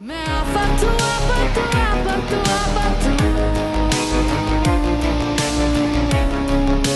मैं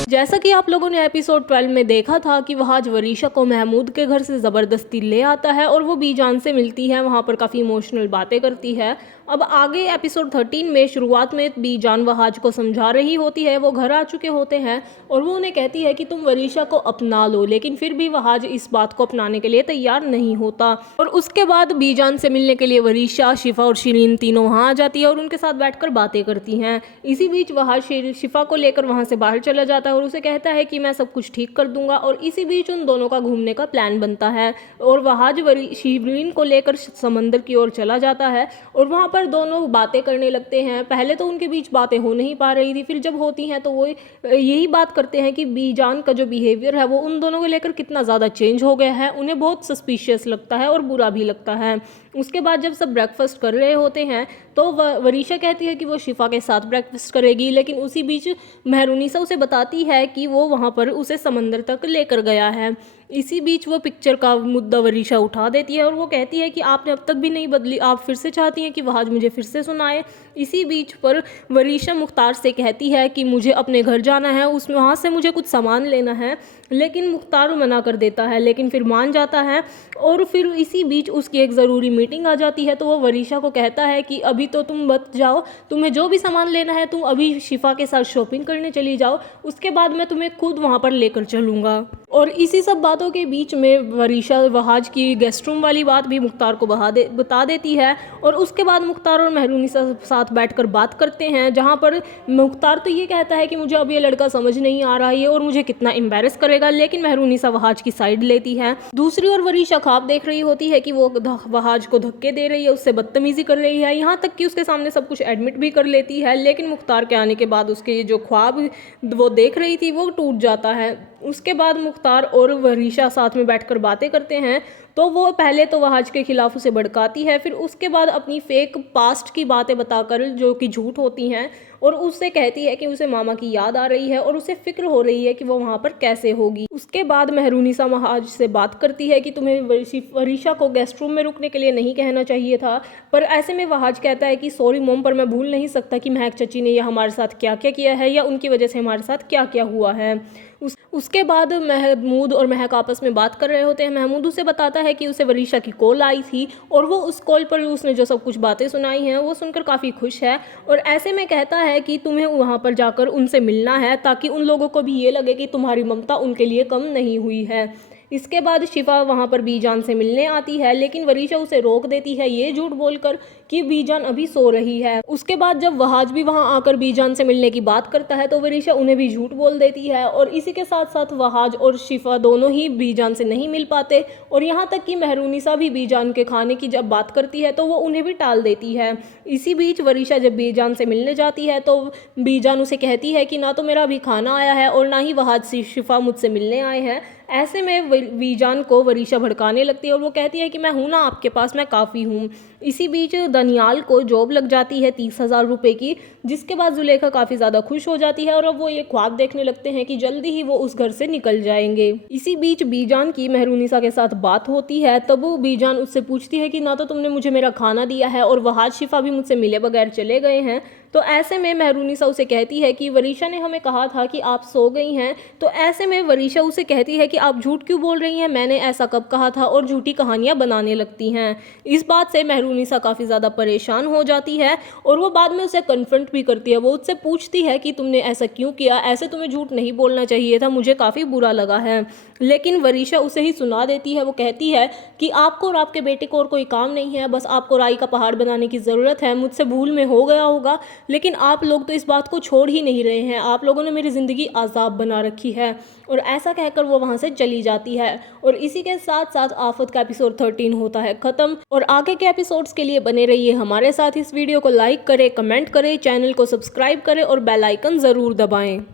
जैसा कि आप लोगों ने एपिसोड 12 में देखा था कि वह आज वरीशा को महमूद के घर से ज़बरदस्ती ले आता है और वो बीजान से मिलती है, वहाँ पर काफ़ी इमोशनल बातें करती है। अब आगे एपिसोड 13 में शुरुआत में बीजान वहाज को समझा रही होती है, वो घर आ चुके होते हैं और वो उन्हें कहती है कि तुम वरीशा को अपना लो, लेकिन फिर भी वहाज इस बात को अपनाने के लिए तैयार नहीं होता। और उसके बाद बीजान से मिलने के लिए वरीशा, शिफा और शिरीन तीनों वहाँ आ जाती है और उनके साथ बैठकर बातें करती हैं। इसी बीच वहाज शिफा को लेकर वहाँ से बाहर चला जाता है और उसे कहता है कि मैं सब कुछ ठीक कर दूंगा। और इसी बीच उन दोनों का घूमने का प्लान बनता है और वहाज शिरीन को लेकर समंदर की ओर चला जाता है और वहाँ पर दोनों बातें करने लगते हैं। पहले तो उनके बीच बातें हो नहीं पा रही थी, फिर जब होती हैं तो वो यही बात करते हैं कि बीजान का जो बिहेवियर है वो उन दोनों को लेकर कितना ज़्यादा चेंज हो गया है। उन्हें बहुत सस्पिशियस लगता है और बुरा भी लगता है। उसके बाद जब सब ब्रेकफास्ट कर रहे होते हैं तो वरीशा कहती है कि वो शिफा के साथ ब्रेकफास्ट करेगी, लेकिन उसी बीच मेहरुनिसा उसे बताती है कि वो वहाँ पर उसे समंदर तक लेकर गया है। इसी बीच वो पिक्चर का मुद्दा वरीशा उठा देती है और वो कहती है कि आपने अब तक भी नहीं बदली, आप फिर से चाहती हैं कि वहाज मुझे फिर से सुनाए। इसी बीच पर वरीशा मुख्तार से कहती है कि मुझे अपने घर जाना है, उसमें वहाँ से मुझे कुछ सामान लेना है, लेकिन मुख्तार मना कर देता है, लेकिन फिर मान जाता है। और फिर इसी बीच उसकी एक ज़रूरी मीटिंग आ जाती है तो वो वरीशा को कहता है कि अभी तो तुम मत जाओ, तुम्हें जो भी सामान लेना है तुम अभी शिफा के साथ शॉपिंग करने चली जाओ, उसके बाद मैं तुम्हें खुद वहाँ पर लेकर चलूँगा। और इसी सब बातों के बीच में वरीशा वहाज की गेस्ट रूम वाली बात भी मुख्तार को बता देती है और उसके बाद मुख्तार और मेहरुनिसा साथ बैठकर बात करते हैं, जहाँ पर मुख्तार तो ये कहता है कि मुझे अब ये लड़का समझ नहीं आ रहा है और मुझे कितना एम्बेरस करेगा, लेकिन मेहरुनिसा वहाज की साइड लेती है। दूसरी ओर वरीशा ख्वाब देख रही होती है कि वो वहाज को धक्के दे रही है, उससे बदतमीजी कर रही है, यहाँ तक कि उसके सामने सब कुछ एडमिट भी कर लेती है, लेकिन मुख्तार के आने के बाद उसके जो ख्वाब वो देख रही थी वो टूट जाता है। उसके बाद मुख्तार और वरीशा साथ में बैठकर बातें करते हैं तो वो पहले तो वहाज के खिलाफ उसे भड़काती है, फिर उसके बाद अपनी फेक पास्ट की बातें बताकर जो कि झूठ होती हैं और उससे कहती है कि उसे मामा की याद आ रही है और उसे फिक्र हो रही है कि वो वहाँ पर कैसे होगी। उसके बाद मेहरुनिसा वहाज से बात करती है कि तुम्हें वरीशा को गेस्ट रूम में रुकने के लिए नहीं कहना चाहिए था, पर ऐसे में वहाज कहता है कि सॉरी मोम, पर मैं भूल नहीं सकता कि महक चची ने यह हमारे साथ क्या क्या किया है या उनकी वजह से हमारे साथ क्या क्या हुआ है। उसके बाद महमूद और महक आपस में बात कर रहे होते हैं। महमूद उसे बताता है कि उसे वरीशा की कॉल आई थी और वो उस कॉल पर उसने जो सब कुछ बातें सुनाई हैं वो सुनकर काफ़ी खुश है और ऐसे में कहता है कि तुम्हें वहाँ पर जाकर उनसे मिलना है ताकि उन लोगों को भी ये लगे कि तुम्हारी ममता उनके लिए कम नहीं हुई है। इसके बाद शिफा वहाँ पर बीजान से मिलने आती है, लेकिन वरीशा उसे रोक देती है ये झूठ बोलकर कि बीजान अभी सो रही है। उसके बाद जब वहाज भी वहाँ आकर बीजान से मिलने की बात करता है तो वरीशा उन्हें भी झूठ बोल देती है और इसी के साथ साथ वहाज और शिफा दोनों ही बीजान से नहीं मिल पाते और यहाँ तक कि मेहरुनिसा भी बीजान के खाने की जब बात करती है तो वो उन्हें भी टाल देती है। इसी बीच वरीशा जब बीजान से मिलने जाती है तो बीजान उसे कहती है कि ना तो मेरा अभी खाना आया है और ना ही वहाज से शिफा मुझसे मिलने आए हैं। ऐसे में बीजान को वरीशा भड़काने लगती है और वो कहती है कि मैं हूँ ना आपके पास, मैं काफ़ी हूँ। इसी बीच दनियाल को जॉब लग जाती है 30,000 रुपये की, जिसके बाद जुलेखा काफ़ी ज़्यादा खुश हो जाती है और अब वो ये ख्वाब देखने लगते हैं कि जल्दी ही वो उस घर से निकल जाएंगे। इसी बीच बीजान की मेहरुनिसा के साथ बात होती है, तब वो बीजान उससे पूछती है कि ना तो तुमने मुझे मेरा खाना दिया है और वहाज शिफा भी मुझसे मिले बगैर चले गए हैं। तो ऐसे में मेहरुनिसा उसे कहती है कि वरीशा ने हमें कहा था कि आप सो गई हैं। तो ऐसे में वरीशा उसे कहती है कि आप झूठ क्यों बोल रही हैं, मैंने ऐसा कब कहा था, और झूठी कहानियां बनाने लगती हैं। इस बात से मेहरुनिसा काफ़ी ज़्यादा परेशान हो जाती है और वो बाद में उसे कन्फ्रंट भी करती है। वो उससे पूछती है कि तुमने ऐसा क्यों किया, ऐसे तुम्हें झूठ नहीं बोलना चाहिए था, मुझे काफ़ी बुरा लगा है। लेकिन वरीशा उसे ही सुना देती है। वो कहती है कि आपको और आपके बेटे को और कोई काम नहीं है, बस आपको राई का पहाड़ बनाने की ज़रूरत है। मुझसे भूल में हो गया होगा, लेकिन आप लोग तो इस बात को छोड़ ही नहीं रहे हैं, आप लोगों ने मेरी ज़िंदगी आज़ाब बना रखी है। और ऐसा कहकर वो वहाँ से चली जाती है और इसी के साथ साथ आफत का एपिसोड 13 होता है ख़त्म। और आगे के एपिसोड्स के लिए बने रहिए हमारे साथ। इस वीडियो को लाइक करें, कमेंट करें, चैनल को सब्सक्राइब करें और बेल आइकन ज़रूर दबाएं।